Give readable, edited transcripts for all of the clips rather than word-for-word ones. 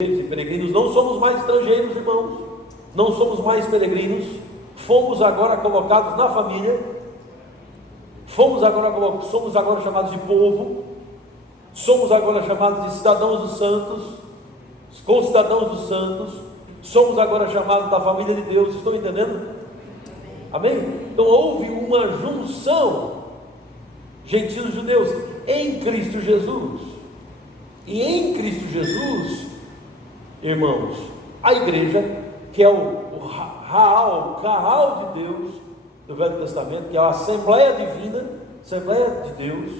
E peregrinos, não somos mais estrangeiros, irmãos, não somos mais peregrinos, fomos agora colocados na família, somos agora chamados de povo, somos agora chamados de cidadãos dos santos, concidadãos dos santos, somos agora chamados da família de Deus. Estão entendendo? Amém? Então houve uma junção, gentios e judeus, em Cristo Jesus. E em Cristo Jesus, irmãos, a igreja, que é o Carral de Deus do Velho Testamento, que é a Assembleia Divina, Assembleia de Deus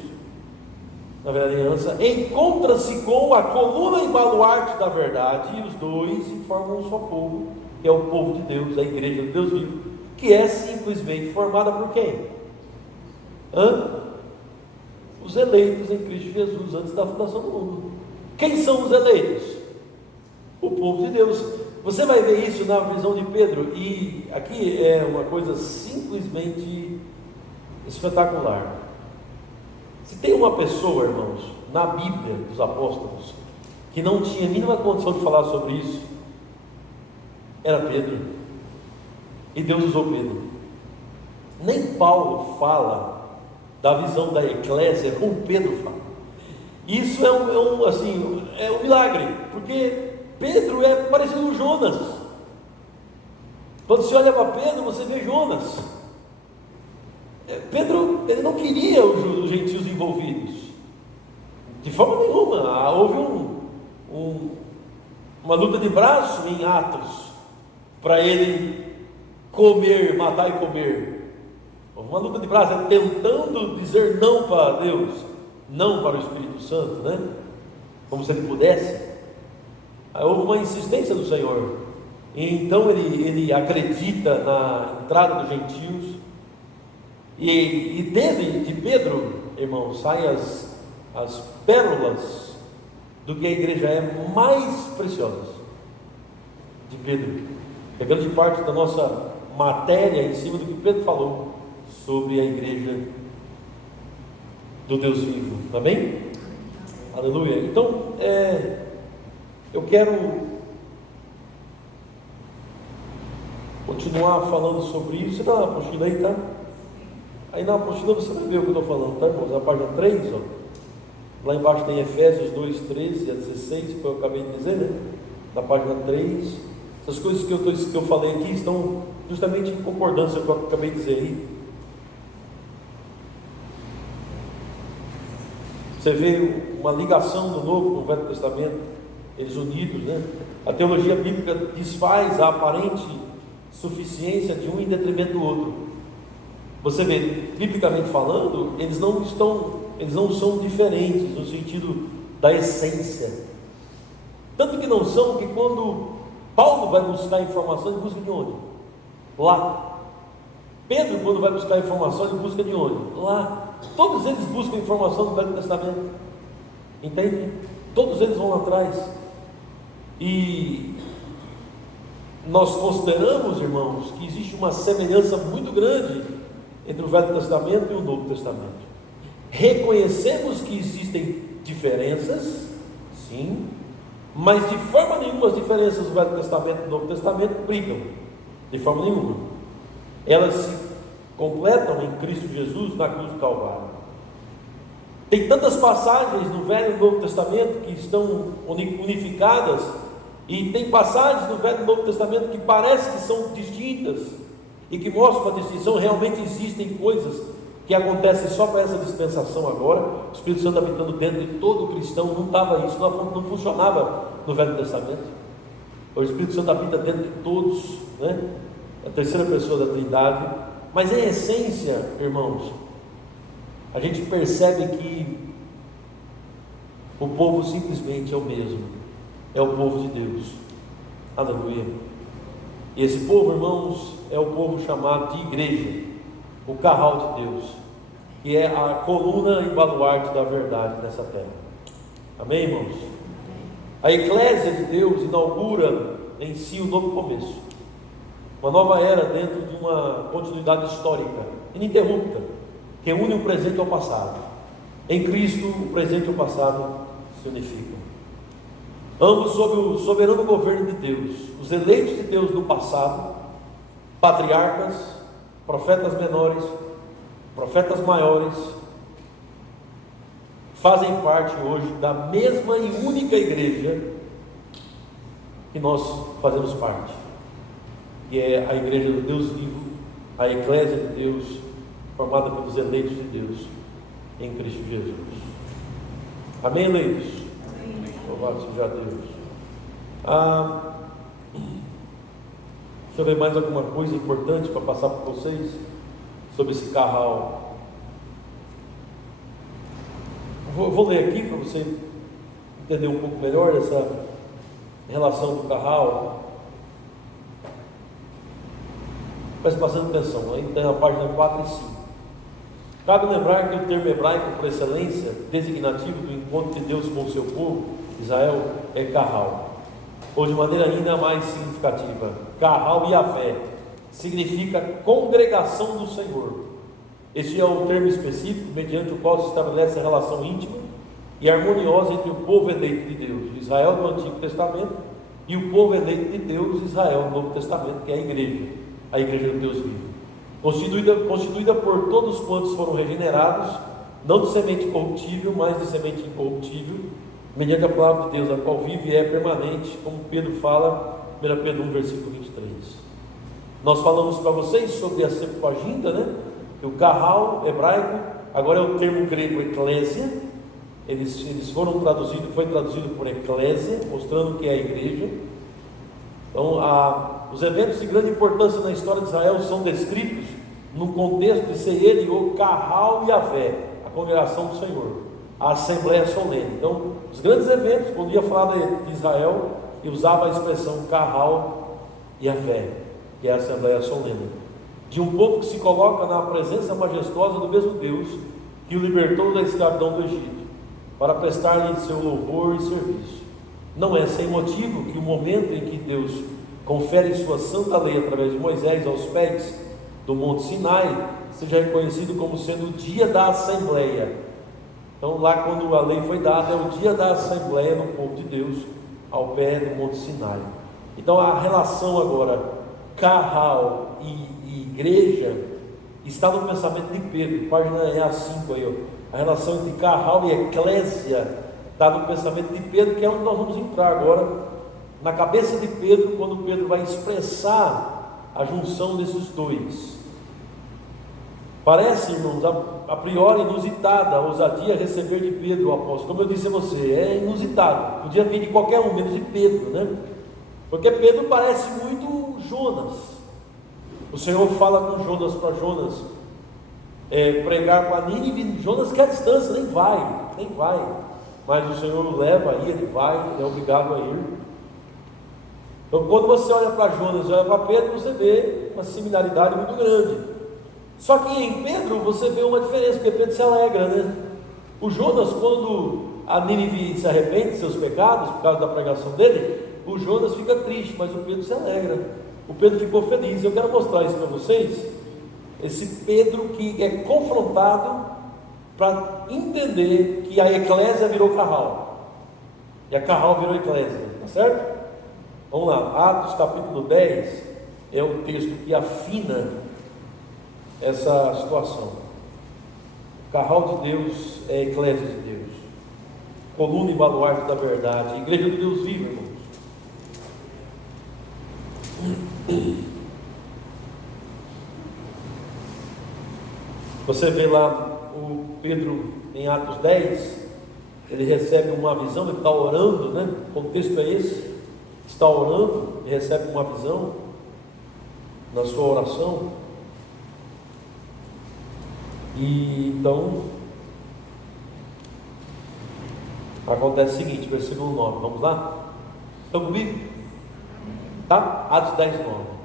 na Velha Aliança, encontra-se com a coluna e baluarte da verdade, e os dois formam um só povo, que é o povo de Deus, a igreja do Deus vivo, que é simplesmente formada por quem? Os eleitos em Cristo Jesus, antes da fundação do mundo. Quem são os eleitos? O povo de Deus. Você vai ver isso na visão de Pedro, e aqui é uma coisa simplesmente espetacular. Se tem uma pessoa, irmãos, na Bíblia dos apóstolos, que não tinha mínima condição de falar sobre isso, era Pedro. E Deus usou Pedro. Nem Paulo fala da visão da eclésia como Pedro fala. Isso é um milagre, porque Pedro é parecido com Jonas. Quando você olha para Pedro, você vê Jonas. Pedro, ele não queria os gentios envolvidos, de forma nenhuma. Houve uma luta de braço em Atos, para ele comer, matar e comer. Uma luta de braço, tentando dizer não para Deus, não para o Espírito Santo, né? Como se ele pudesse. Aí houve uma insistência do Senhor, e então ele acredita na entrada dos gentios, e de Pedro, irmão, saem as pérolas do que a igreja é mais preciosa. De Pedro, pegando de parte da nossa matéria em cima do que Pedro falou sobre a igreja do Deus vivo. Amém? Aleluia. Então, eu quero continuar falando sobre isso. Você dá uma apostila aí, tá? Aí na apostila você vai ver o que eu estou falando, tá, irmãos? Na página 3, ó. Lá embaixo tem Efésios 2, 13 a 16, que eu acabei de dizer, né? Na página 3. Essas coisas que eu falei aqui estão justamente em concordância com o que eu acabei de dizer aí. Você vê uma ligação do Novo com o Velho Testamento, eles unidos, né? A teologia bíblica desfaz a aparente suficiência de um em detrimento do outro. Você vê, biblicamente falando, eles não são diferentes no sentido da essência. Tanto que não são, que quando Paulo vai buscar informação, ele busca de onde? Lá. Pedro, quando vai buscar informação, ele busca de onde? Lá. Todos eles buscam informação do Velho Testamento. Entende? Todos eles vão lá atrás. E nós consideramos, irmãos, que existe uma semelhança muito grande entre o Velho Testamento e o Novo Testamento. Reconhecemos que existem diferenças, sim, mas de forma nenhuma as diferenças do Velho Testamento e do Novo Testamento brigam, de forma nenhuma. Elas se completam em Cristo Jesus na cruz do Calvário. Tem tantas passagens no Velho e no Novo Testamento que estão unificadas, e tem passagens no Velho e no Novo Testamento que parece que são distintas e que mostram a distinção. Realmente existem coisas que acontecem só para essa dispensação agora. O Espírito Santo habitando dentro de todo cristão, não estava isso, não funcionava no Velho Testamento. O Espírito Santo habita dentro de todos, né? A terceira pessoa da Trindade. Mas em essência, irmãos, a gente percebe que o povo simplesmente é o mesmo, é o povo de Deus. Aleluia. E esse povo, irmãos, é o povo chamado de igreja, o Carral de Deus, que é a coluna e baluarte da verdade nessa terra. Amém, irmãos? A eclésia de Deus inaugura em si um novo começo, uma nova era dentro de uma continuidade histórica ininterrupta, que une o presente ao passado. Em Cristo, o presente e o passado se unificam. ambos sob o soberano governo de Deus. Os eleitos de Deus no passado, patriarcas, profetas menores, profetas maiores, fazem parte hoje da mesma e única igreja que nós fazemos parte, que é a igreja do Deus vivo, a eclésia de Deus, formada pelos eleitos de Deus em Cristo Jesus. Amém, eleitos? Amém. Louvado seja Deus. Deixa eu ver mais alguma coisa importante para passar para vocês sobre esse carral. Vou ler aqui para você entender um pouco melhor essa relação do carral. Preste bastante atenção, aí tem a página 4 e 5. Cabe lembrar que o termo hebraico por excelência, designativo do encontro de Deus com o seu povo, Israel, é carral. Ou de maneira ainda mais significativa, carral Yavé, significa congregação do Senhor. Este é o termo específico mediante o qual se estabelece a relação íntima e harmoniosa entre o povo eleito de Deus, Israel do Antigo Testamento, e o povo eleito de Deus, Israel do Novo Testamento, que é a igreja do Deus vivo, constituída por todos quantos foram regenerados, não de semente corruptível, mas de semente incorruptível, mediante a palavra de Deus, a qual vive e é permanente, como Pedro fala, 1 Pedro 1, versículo 23. Nós falamos para vocês sobre a Septuaginta, né? Que o carral hebraico, agora é o termo grego eclésia, eles foram traduzidos, foi traduzido por eclésia, mostrando que é a igreja. Então, os eventos de grande importância na história de Israel são descritos no contexto de ser ele o carral Yavé, a congregação do Senhor, a assembleia solene. Então, os grandes eventos, quando ia falar de Israel, ele usava a expressão carral Yavé, que é a assembleia solene, de um povo que se coloca na presença majestosa do mesmo Deus que o libertou da escravidão do Egito, para prestar-lhe seu louvor e serviço. Não é sem motivo que o momento em que Deus confere sua santa lei através de Moisés aos pés do Monte Sinai seja reconhecido como sendo o dia da Assembleia. Então, lá quando a lei foi dada, é o dia da Assembleia no povo de Deus, ao pé do Monte Sinai. Então, a relação agora carral e igreja está no pensamento de Pedro, página A5 aí, ó. A relação entre carral e eclésia está no pensamento de Pedro, que é onde nós vamos entrar agora, na cabeça de Pedro, quando Pedro vai expressar a junção desses dois. Parece, irmãos, a priori inusitada a ousadia receber de Pedro, o apóstolo. Como eu disse a você, é inusitado, podia vir de qualquer um, menos de Pedro, né? Porque Pedro parece muito Jonas. O Senhor fala com Jonas para Jonas pregar para Nínive. Jonas quer distância, nem vai, mas o Senhor o leva aí, ele vai, é obrigado a ir. Então, quando você olha para Jonas e olha para Pedro, você vê uma similaridade muito grande. Só que em Pedro você vê uma diferença, porque Pedro se alegra, né? O Jonas, quando a Nínive se arrepende de seus pecados por causa da pregação dele, o Jonas fica triste, mas o Pedro se alegra. O Pedro ficou feliz. Eu quero mostrar isso para vocês. Esse Pedro que é confrontado para entender que a eclésia virou carral, e a carral virou eclésia, tá certo? Vamos lá, Atos capítulo 10 é o texto que afina essa situação. O carral de Deus é a eclésia de Deus, coluna e baluarte da verdade, igreja do Deus vivo, irmãos. Você vê lá o Pedro em Atos 10, ele recebe uma visão, ele está orando, né? O contexto é esse, está orando, ele recebe uma visão na sua oração, e então acontece o seguinte, versículo 9, vamos lá? Estão comigo? Tá? Atos 10, 9.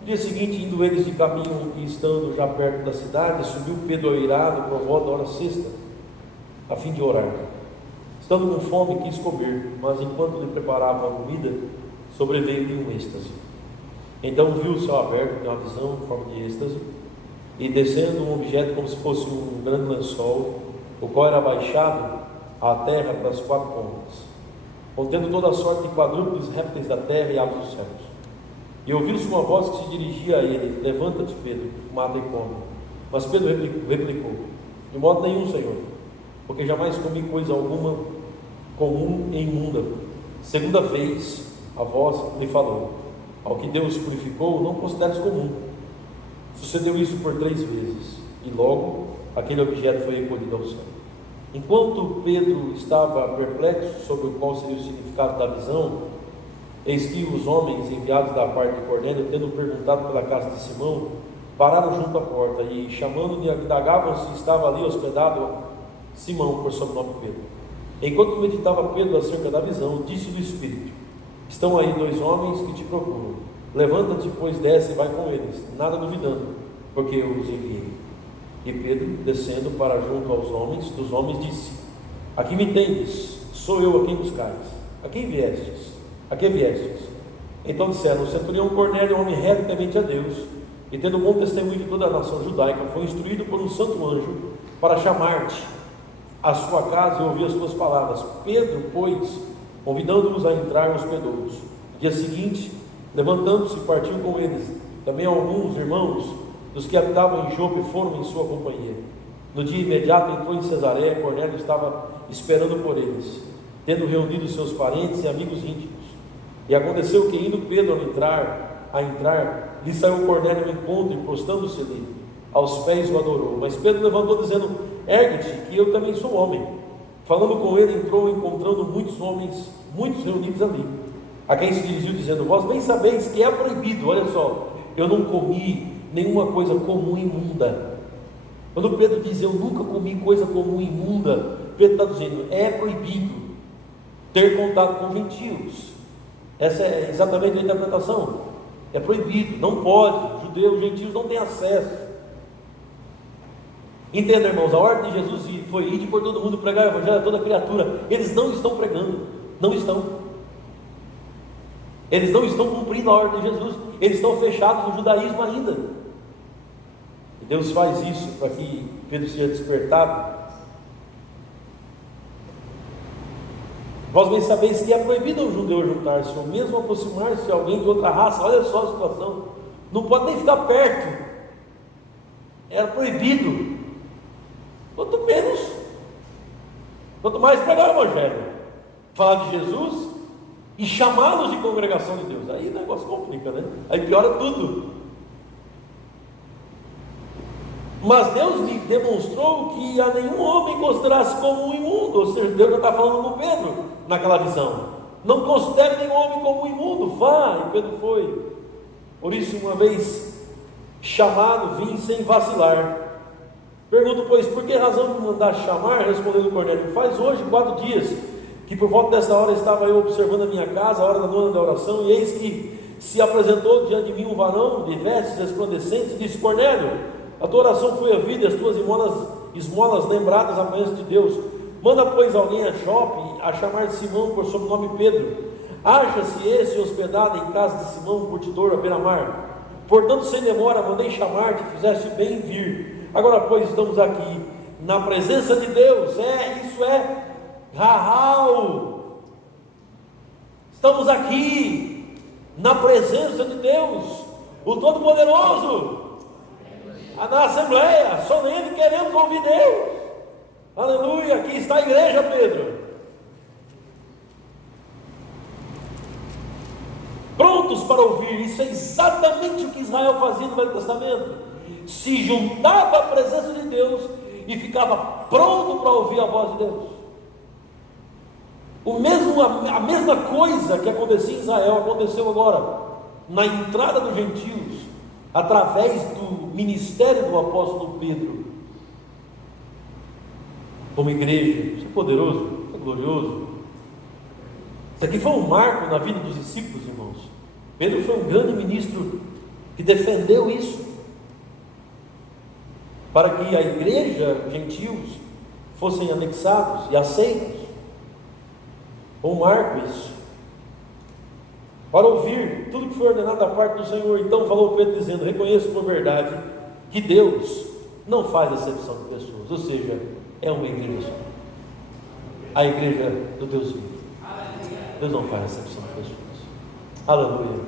No dia seguinte, indo eles de caminho e estando já perto da cidade, subiu Pedro airado por volta da hora sexta, a fim de orar. Estando com fome, quis comer, mas enquanto lhe preparava a comida, sobreveio-lhe um êxtase. Então viu o céu aberto, tem uma visão em forma de êxtase, e descendo um objeto como se fosse um grande lençol, o qual era abaixado à terra das quatro pontas. contendo toda a sorte de quadrúpedes, répteis da terra e aves dos céus. E ouviu-se uma voz que se dirigia a ele: levanta-te, Pedro, mata e come. Mas Pedro replicou: de modo nenhum, Senhor, porque jamais comi coisa alguma comum e imunda. Segunda vez a voz lhe falou: ao que Deus purificou, não consideres comum. Sucedeu isso por 3 vezes, e logo aquele objeto foi recolhido ao céu. Enquanto Pedro estava perplexo sobre qual seria o significado da visão, eis que os homens enviados da parte de Cornélio, tendo perguntado pela casa de Simão, pararam junto à porta e, chamando-lhe, indagavam se estava ali hospedado Simão, por sobrenome Pedro. Enquanto meditava Pedro acerca da visão, disse-lhe o Espírito: estão aí 2 homens que te procuram. Levanta-te, pois, desce e vai com eles, nada duvidando, porque eu os enviei. E Pedro, descendo para junto aos homens, dos homens, disse: aqui me tendes, sou eu a quem buscais. A quem viestes? A que viestes? Então disseram: o centurião Cornélio, homem reto e temente a Deus, e tendo bom testemunho de toda a nação judaica, foi instruído por um santo anjo para chamar-te à sua casa e ouvir as tuas palavras. Pedro, pois, convidando-os a entrar, hospedou-os. No dia seguinte, levantando-se, partiu com eles. Também alguns irmãos dos que habitavam em Jope foram em sua companhia. No dia imediato entrou em Cesareia. Cornélio estava esperando por eles, tendo reunido seus parentes e amigos íntimos. E aconteceu que, indo Pedro a entrar, lhe saiu Cornélio ao encontro e, prostando-se-lhe aos pés, o adorou. Mas Pedro levantou, dizendo: ergue-te, que eu também sou homem. Falando com ele, entrou, encontrando muitos homens, muitos reunidos ali, a quem se dirigiu, dizendo: vós bem sabeis que é proibido, olha só, eu não comi nenhuma coisa comum e imunda. Quando Pedro diz: eu nunca comi coisa comum e imunda, Pedro está dizendo: é proibido ter contato com gentios. Essa é exatamente a interpretação. É proibido, não pode. Judeus, gentios não têm acesso. Entenda, irmãos, a ordem de Jesus foi ir por todo mundo, pregar o evangelho a toda criatura. Eles não estão pregando, não estão. Eles não estão cumprindo a ordem de Jesus. Eles estão fechados no judaísmo ainda. E Deus faz isso para que Pedro seja despertado. Vós bem sabeis que é proibido ao judeu juntar-se, ou mesmo aproximar-se de alguém de outra raça. Olha só a situação. Não pode nem ficar perto. Era proibido. Quanto mais pregar o evangelho, falar de Jesus e chamá-los de congregação de Deus. Aí o negócio complica, né? Aí piora tudo. Mas Deus lhe demonstrou que a nenhum homem considerasse como um imundo. Ou seja, Deus já está falando com Pedro naquela visão: não considere nenhum homem como um imundo, vá. E Pedro foi. Por isso, uma vez chamado, vim sem vacilar. Pergunto, pois, por que razão me mandar chamar? Respondeu Cornélio: faz hoje 4 dias que por volta dessa hora estava eu observando a minha casa, a hora da 9ª da oração, e eis que se apresentou diante de mim um varão de vestes resplandecentes e disse: Cornélio, a tua oração foi ouvida e as tuas esmolas lembradas à presença de Deus. Manda, pois, alguém a Jope a chamar de Simão, por sobrenome Pedro. Acha-se esse hospedado em casa de Simão, curtidor, à beira-mar. Portanto, sem demora, mandei chamar-te, fizeste bem em vir. Agora, pois, estamos aqui na presença de Deus. Isso é Rahau. Estamos aqui na presença de Deus, o Todo-Poderoso. Na Assembleia solene queremos ouvir Deus. Aleluia. Aqui está a igreja, Pedro, prontos para ouvir. Isso é exatamente o que Israel fazia no Velho Testamento. Se juntava à presença de Deus e ficava pronto para ouvir a voz de Deus. A mesma coisa que acontecia em Israel aconteceu agora na entrada dos gentios, através do ministério do apóstolo Pedro. Como igreja, isso é poderoso, isso é glorioso. Isso aqui foi um marco na vida dos discípulos, irmãos. Pedro foi um grande ministro que defendeu isso, para que a igreja, gentios, fossem anexados e aceitos. Um marco isso, para ouvir tudo que foi ordenado da parte do Senhor. Então falou Pedro, dizendo: reconheço por verdade que Deus não faz acepção de pessoas. Ou seja, é uma igreja só, a igreja do Deus vivo. Deus não faz acepção de pessoas. Aleluia.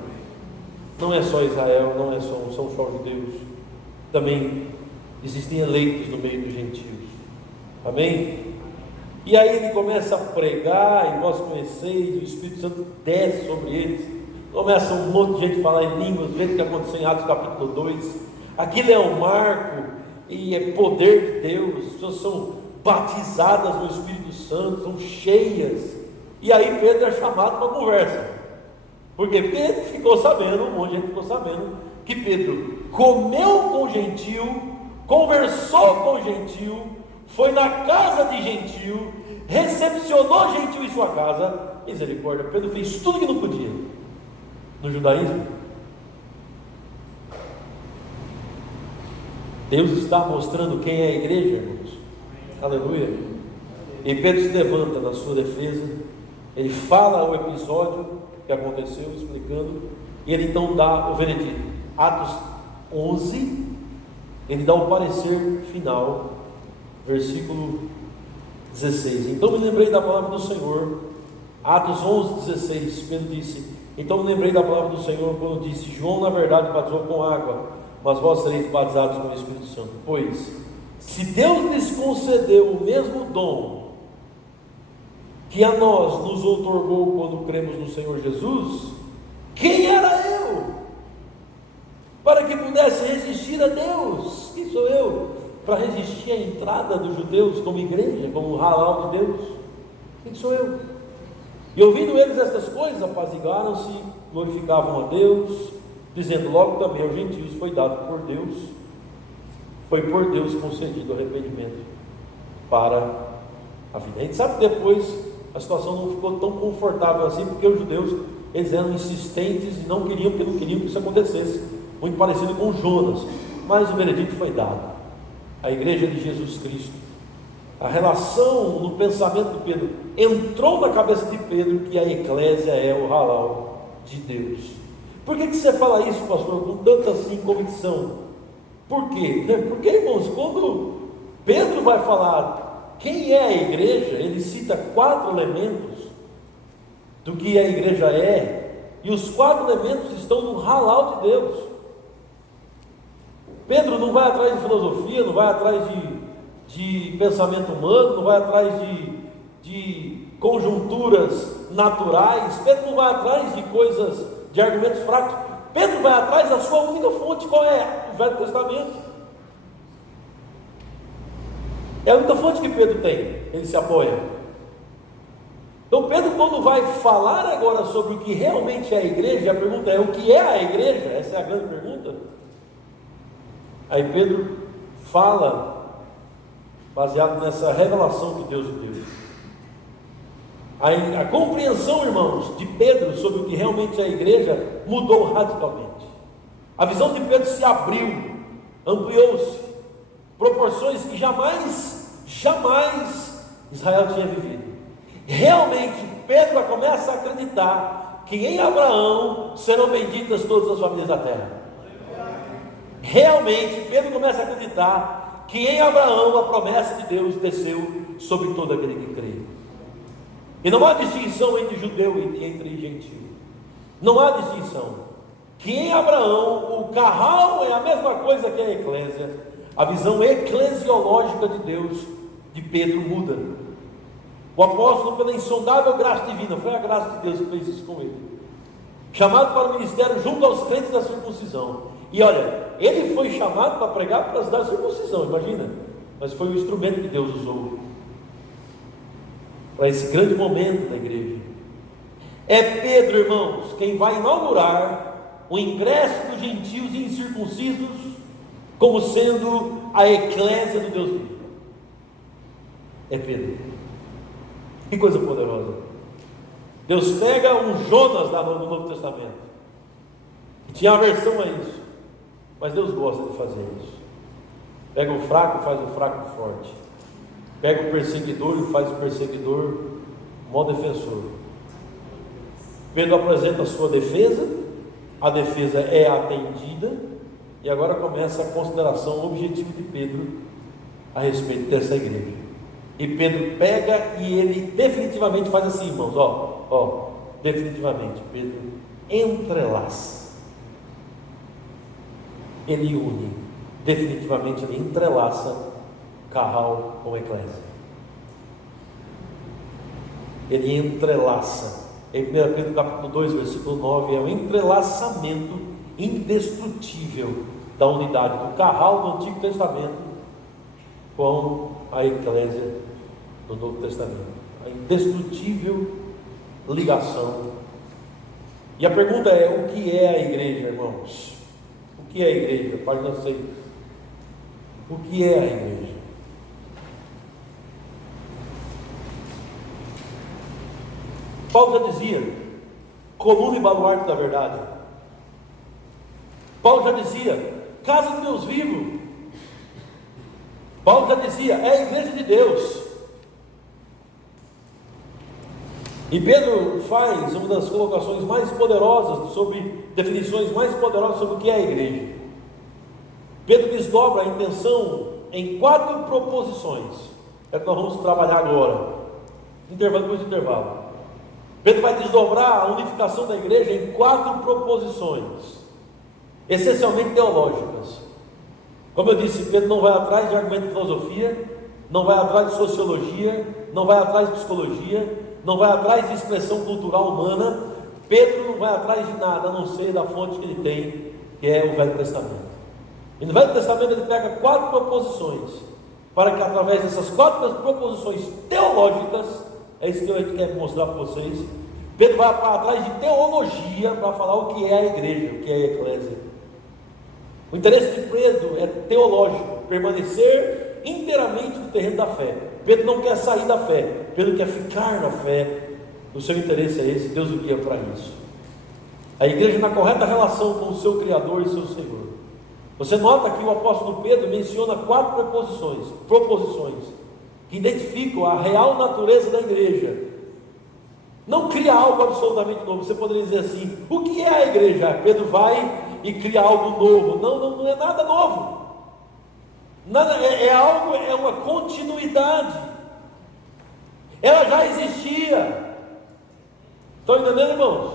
Não é só Israel, não é são só judeus. Também existem eleitos no meio dos gentios. Amém? E aí ele começa a pregar, e vós conheceis, o Espírito Santo desce sobre eles. Começa um monte de gente a falar em línguas, vê o que aconteceu em Atos capítulo 2. Aquilo é um marco, e é poder de Deus. As pessoas são batizadas no Espírito Santo, são cheias. E aí Pedro é chamado para conversa. Por quê? Porque ele ficou sabendo, um monte de gente ficou sabendo, que Pedro comeu com gentil, conversou com gentil, foi na casa de gentil, recepcionou gentil em sua casa. Misericórdia, Pedro fez tudo que não podia no judaísmo. Deus está mostrando quem é a igreja, irmãos. Aleluia. E Pedro se levanta na sua defesa, ele fala o episódio que aconteceu, explicando, e ele então dá o veredito. Atos 11, ele dá o parecer final, versículo 16. Então me lembrei da palavra do Senhor. Atos 11, 16, Pedro disse: então me lembrei da palavra do Senhor quando disse: João na verdade batizou com água, mas vós sereis batizados com o Espírito Santo. Pois, se Deus lhes concedeu o mesmo dom que a nós nos outorgou quando cremos no Senhor Jesus, quem era eu para que pudesse resistir a Deus? Quem sou eu para resistir à entrada dos judeus como igreja, como o halal de Deus? Quem sou eu? E ouvindo eles estas coisas, apaziguaram-se, glorificavam a Deus, dizendo: logo também aos gentios foi dado por Deus, foi por Deus concedido arrependimento para a vida. A gente sabe que depois a situação não ficou tão confortável assim, porque os judeus, eles eram insistentes e não queriam, porque não queriam que isso acontecesse, muito parecido com Jonas. Mas o veredito foi dado. A igreja de Jesus Cristo, a relação no pensamento de Pedro, entrou na cabeça de Pedro que a eclésia é o halal de Deus. Por que você fala isso, pastor, com tanta assim convicção? Por quê? Porque, irmãos, quando Pedro vai falar quem é a igreja, ele cita 4 elementos do que a igreja é, e os 4 elementos estão no halal de Deus. Pedro não vai atrás de filosofia, não vai atrás de pensamento humano, não vai atrás de conjunturas naturais. Pedro não vai atrás de coisas, de argumentos fracos. Pedro vai atrás da sua única fonte. Qual é? O Velho Testamento. É a única fonte que Pedro tem, ele se apoia. Então Pedro, quando vai falar agora sobre o que realmente é a igreja, a pergunta é: o que é a igreja? Essa é a grande pergunta. Aí Pedro fala baseado nessa revelação que Deus lhe deu. A compreensão, irmãos, de Pedro sobre o que realmente é a igreja mudou radicalmente. A visão de Pedro se abriu, ampliou-se, proporções que jamais Israel tinha vivido. Realmente Pedro começa a acreditar que em Abraão serão benditas todas as famílias da terra. Realmente Pedro começa a acreditar que em Abraão a promessa de Deus desceu sobre todo aquele que crê. E não há distinção entre judeu e entre gentio. Não há distinção. Que em Abraão o carral é a mesma coisa que a eclésia. A visão eclesiológica de Deus, de Pedro, muda. O apóstolo, pela insondável graça divina, foi a graça de Deus que fez isso com ele, chamado para o ministério junto aos crentes da circuncisão. E olha, ele foi chamado para pregar para as da circuncisão, imagina. Mas foi o instrumento que Deus usou para esse grande momento da igreja. É Pedro, irmãos, quem vai inaugurar o ingresso dos gentios e incircuncisos como sendo a eclésia do Deus vivo. É Pedro. Que coisa poderosa. Deus pega um Jonas no Novo Testamento, que tinha aversão a isso, mas Deus gosta de fazer isso. Pega o fraco, faz o fraco forte. Pega o perseguidor e faz o perseguidor mó defensor. Pedro apresenta a sua defesa, a defesa é atendida, e agora começa a consideração objetiva de Pedro a respeito dessa igreja. E Pedro pega e ele definitivamente faz assim, irmãos, definitivamente, Pedro entrelaça, ele une, definitivamente ele entrelaça Carral com a eclésia. Ele entrelaça. Em 1 Pedro capítulo 2, versículo 9, é um entrelaçamento indestrutível da unidade do Carral do Antigo Testamento com a eclésia do Novo Testamento. A indestrutível ligação. E a pergunta é: o que é a igreja, irmãos? O que é a igreja? Página 6. O que é a igreja? Paulo já dizia: coluna e baluarte da verdade. Paulo já dizia: casa de Deus vivo. Paulo já dizia: é a igreja de Deus. E Pedro faz uma das colocações mais poderosas, definições mais poderosas sobre o que é a igreja. Pedro desdobra a intenção em 4 proposições. É o que nós vamos trabalhar agora. Intervalo depois do intervalo. Pedro vai desdobrar a unificação da igreja em 4 proposições, essencialmente teológicas. Como eu disse, Pedro não vai atrás de argumento de filosofia, não vai atrás de sociologia, não vai atrás de psicologia, não vai atrás de expressão cultural humana. Pedro não vai atrás de nada, a não ser da fonte que ele tem, que é o Velho Testamento. E no Velho Testamento ele pega 4 proposições, para que através dessas 4 proposições teológicas, é isso que eu quero mostrar para vocês, Pedro vai atrás de teologia para falar o que é a igreja, o que é a eclésia. O interesse de Pedro é teológico, permanecer inteiramente no terreno da fé. Pedro não quer sair da fé, Pedro quer ficar na fé. O seu interesse é esse, Deus o guia para isso. A igreja na correta relação com o seu Criador e seu Senhor. Você nota que o apóstolo Pedro menciona 4 proposições que identificam a real natureza da igreja. Não cria algo absolutamente novo. Você poderia dizer assim: o que é a igreja? Pedro vai e cria algo novo. Não é nada novo. Nada, é uma continuidade. Ela já existia. Estão entendendo, irmãos?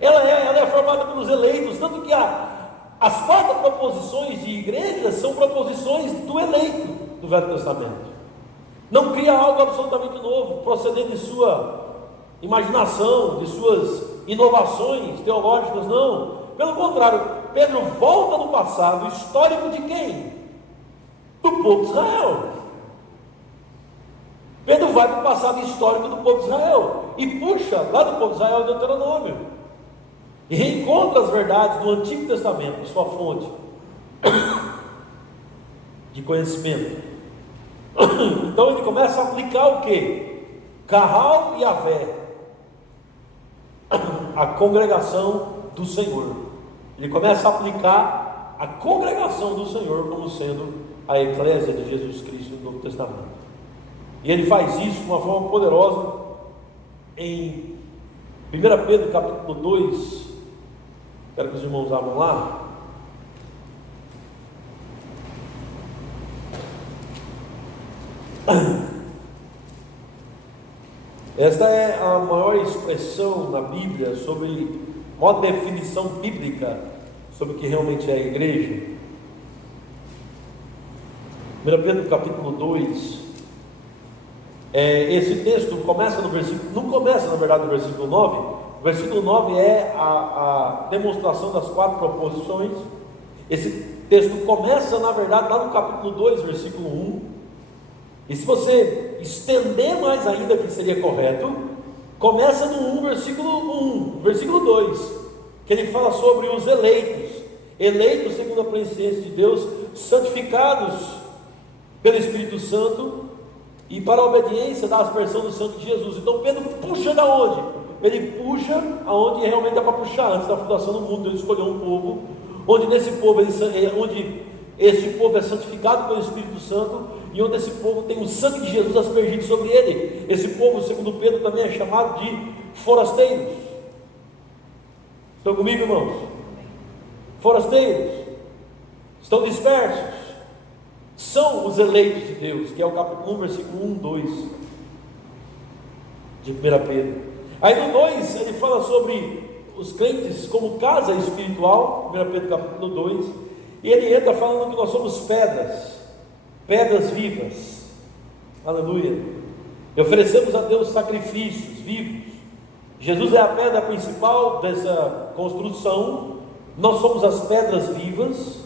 Ela é formada pelos eleitos, tanto que as 4 proposições de igreja são proposições do eleito do Velho Testamento. Não cria algo absolutamente novo, procedendo de sua imaginação, de suas inovações teológicas, não. Pelo contrário, Pedro volta no passado histórico de quem? Do povo de Israel. Pedro vai para o passado histórico do povo de Israel e puxa lá do povo de Israel o Deuteronômio e reencontra as verdades do Antigo Testamento, sua fonte de conhecimento. Então ele começa a aplicar o que? Carral e Avé, a congregação do Senhor. Ele começa a aplicar a congregação do Senhor como sendo a eclésia de Jesus Cristo no Novo Testamento. E ele faz isso de uma forma poderosa em 1 Pedro capítulo 2. Quero que os irmãos abram lá. Esta é a maior expressão na Bíblia sobre, maior definição bíblica sobre o que realmente é a igreja. 1 Pedro capítulo 2. Esse texto começa no versículo, não começa na verdade no versículo 9. O versículo 9 é a demonstração das 4 proposições. Esse texto começa na verdade lá no capítulo 2, versículo 1. E se você estender mais ainda, que seria correto, começa no 1, versículo 2, que ele fala sobre os eleitos segundo a presciência de Deus, santificados pelo Espírito Santo e para a obediência da aspersão do sangue de Jesus. Então Pedro puxa da onde? Ele puxa aonde realmente é para puxar. Antes da fundação do mundo, ele escolheu um povo, onde nesse povo, onde este povo é santificado pelo Espírito Santo, e onde esse povo tem o sangue de Jesus aspergido sobre ele. Esse povo, segundo Pedro, também é chamado de forasteiros. Estão comigo, irmãos? Forasteiros, estão dispersos, são os eleitos de Deus, que é o capítulo 1, versículo 1, 2 de 1 Pedro. Aí no 2 ele fala sobre os crentes como casa espiritual, 1 Pedro capítulo 2, e ele entra falando que nós somos pedras vivas, aleluia, e oferecemos a Deus sacrifícios vivos. Jesus é a pedra principal dessa construção, nós somos as pedras vivas,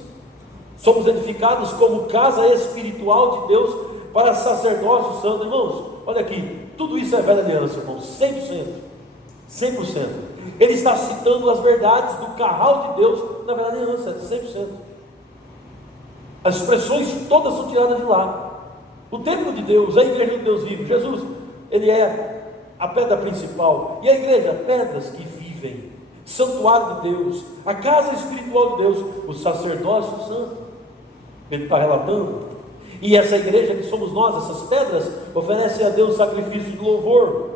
somos edificados como casa espiritual de Deus para sacerdócio santo. Irmãos, olha aqui, tudo isso é velha aliança, irmãos, 100%. Ele está citando as verdades do carral de Deus na velha aliança, 100%. As expressões todas são tiradas de lá. O templo de Deus, a igreja de Deus vivo, Jesus, ele é a pedra principal, e a igreja, pedras que vivem, santuário de Deus, a casa espiritual de Deus, o sacerdócio santo. Ele está relatando, e essa igreja que somos nós, essas pedras, oferecem a Deus sacrifício de louvor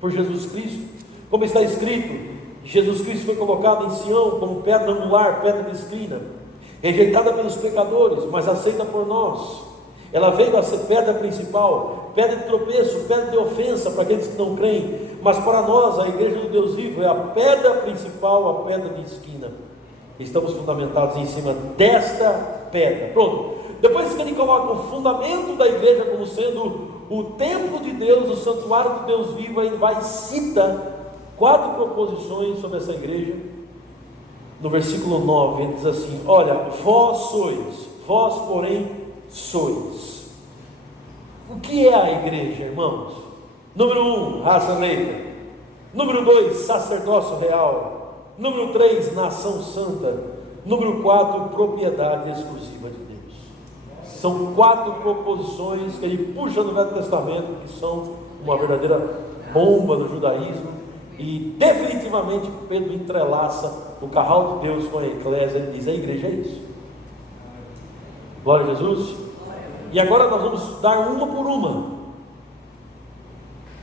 por Jesus Cristo, como está escrito: Jesus Cristo foi colocado em Sião como pedra angular, pedra de esquina, rejeitada pelos pecadores, mas aceita por nós. Ela veio a ser pedra principal, pedra de tropeço, pedra de ofensa para aqueles que não creem, mas para nós, a igreja do Deus vivo, é a pedra principal, a pedra de esquina. Estamos fundamentados em cima desta pedra. Pronto. Depois que ele coloca o fundamento da igreja como sendo o templo de Deus, o santuário de Deus vivo, ele vai e cita 4 proposições sobre essa igreja. No versículo 9 ele diz assim: olha, vós porém sois. O que é a igreja, irmãos? Número 1, raça eleita. Número 2, sacerdócio real. Número 3, nação santa. Número 4, propriedade exclusiva de Deus. São 4 proposições que ele puxa no Velho Testamento, que são uma verdadeira bomba no judaísmo, e definitivamente Pedro entrelaça o carral de Deus com a eclésia. Ele diz: a igreja é isso. Glória a Jesus. E agora nós vamos dar uma por uma,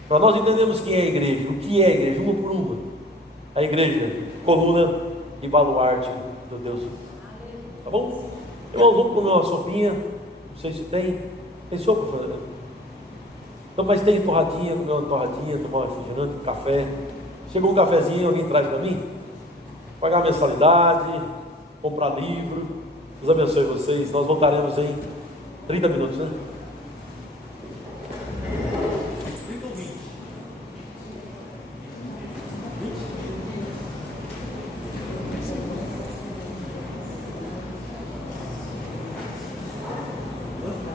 para nós entendermos quem é a igreja, o que é a igreja, uma por uma. A igreja, coluna e baluarte do Deus. Tá bom? Irmãos, vamos comer uma sopinha. Não sei se tem sopa para fazer. Então, mas tem torradinha, comer uma torradinha, tomar um refrigerante, um café. Chegou um cafezinho, alguém traz para mim? Pagar a mensalidade, comprar livro. Deus abençoe vocês. Nós voltaremos em 30 minutos, né?